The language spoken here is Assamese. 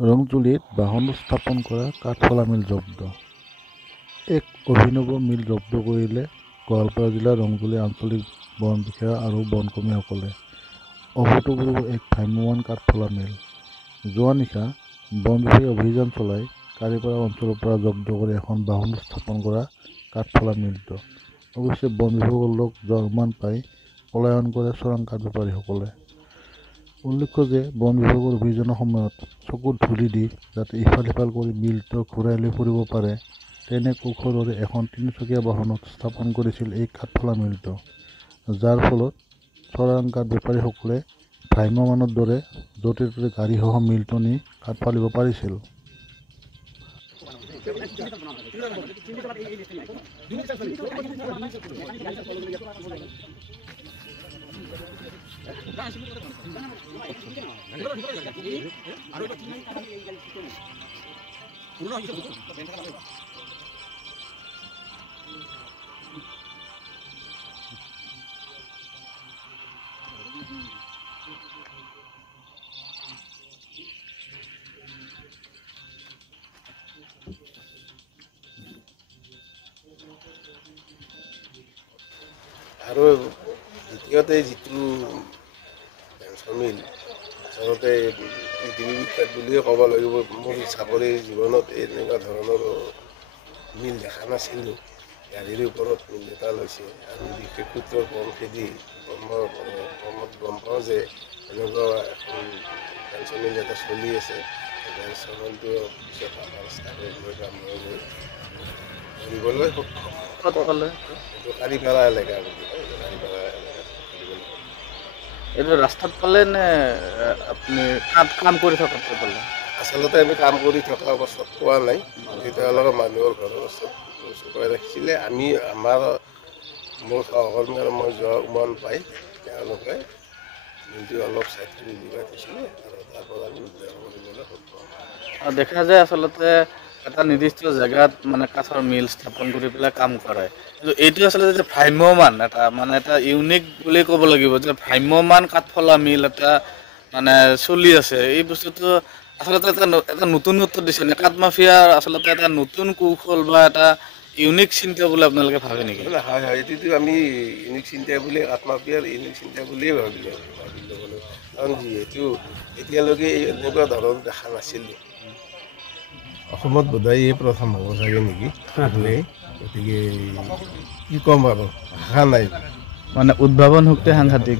ৰংতুলিত বাহন স্থাপন কৰা কাঠফলা মিল জব্দ। এক অভিনৱ মিল জব্দ কৰিলে গোৱালপাৰা জিলাৰ ৰংতুলি আঞ্চলিক বন বিষয়া আৰু বন কৰ্মীসকলে। অভূতপূৰ্ব এক ভ্ৰাম্যমাণ কাঠফলা মিল। যোৱা নিশা বন বিভাগে অভিযান চলাই কাৰিপাৰা অঞ্চলৰ পৰা জব্দ কৰি এখন বাহন স্থাপন কৰা কাঠফলা মিলটো। অৱশ্যে বন বিভাগৰ লোক জৰিমনা পাই পলায়ন কৰে চোৰাং কাঠ বেপাৰীসকলে। উল্লেখ্য যে বন বিভাগৰ অভিযানৰ সময়ত চকুত ধূলি দি যাতে ইফাল সিফাল কৰি মিলটো ঘূৰাই লৈ ফুৰিব পাৰে তেনে কৌশলৰে এখন তিনিচকীয়া বাহনত স্থাপন কৰিছিল এই কাঠফলা মিলটো, যাৰ ফলত চোৰাং কাঠ বেপাৰীসকলে ভ্ৰাম্যমাণৰ দৰে য'তে ত'তে গাড়ীসহ মিলটো নি কাঠ ফালিব পাৰিছিল। আৰু দ্বিতীয়তে যিটো পেঞ্চন মিল আচলতে পৃথিৱী বিখ্যাত বুলিয়ে ক'ব লাগিব। মোৰ চাকৰিৰ জীৱনত এনেকুৱা ধৰণৰ মিল দেখা নাছিলোঁ। গাড়ীৰ ওপৰত মিল এটা লৈছে আৰু বিশেষ সূত্ৰৰ পম খেদি গম পাওঁ যে এনেকুৱা এখন পেঞ্চন মিল এটা চলি আছে। পেঞ্চন মিলটো পিছত আমাৰ চাকৰিলৈ কৰিবলৈ সক্ষম। এইটো কাৰিপাৰা এলেকা বুলি কয়। এইটো ৰাস্তাত পালে নে আপুনি কাম কৰি থকাতে পালে? আচলতে আমি কাম কৰি থকা অৱস্থাত পোৱা নাই। তেওঁলোকে মানুহৰ ঘৰৰ ওচৰত চকুৱাই ৰাখিছিলে। মোৰ সহকৰ্মী আৰু মই যোৱা উমান পাই তেওঁলোকে মিলটো অলপ চাইড কৰি যোগাই থৈছিলে আৰু তাৰ পৰা আমি উদ্ধাৰ কৰিবলৈ সক্ষম। দেখা যায় আচলতে এটা নিৰ্দিষ্ট জেগাত মানে কাঠৰ মিল স্থাপন কৰি পেলাই কাম কৰে, কিন্তু এইটো আচলতে যে ভ্ৰাম্যমাণ এটা ইউনিক বুলি ক'ব লাগিব যে ভ্ৰাম্যমাণ কাঠফলা মিল এটা মানে চলি আছে। এই বস্তুটো আচলতে এটা নতুনত্ব দিছে নে? কাঠ মাফিয়াৰ আচলতে এটা নতুন কৌশল বা এটা ইউনিক চিন্তা বুলি আপোনালোকে ভাবে নেকি? হয় হয়, এইটোতো আমি ইউনিক চিন্তা বুলিয়ে কাঠ মাফিয়াৰ ইউনিক চিন্তা বুলিয়ে ভাবিলোঁ। কাৰণ যিহেতু এতিয়ালৈকে এনেকুৱা ধৰণৰ দেখা নাছিলোঁ। অসমত বোধহয় এই প্ৰথম হ'ব চাগে নেকি? গতিকে কি ক'ম আৰু ভাষা নাই। মানে উদ্ভাৱন শক্তি সাংঘাতিক।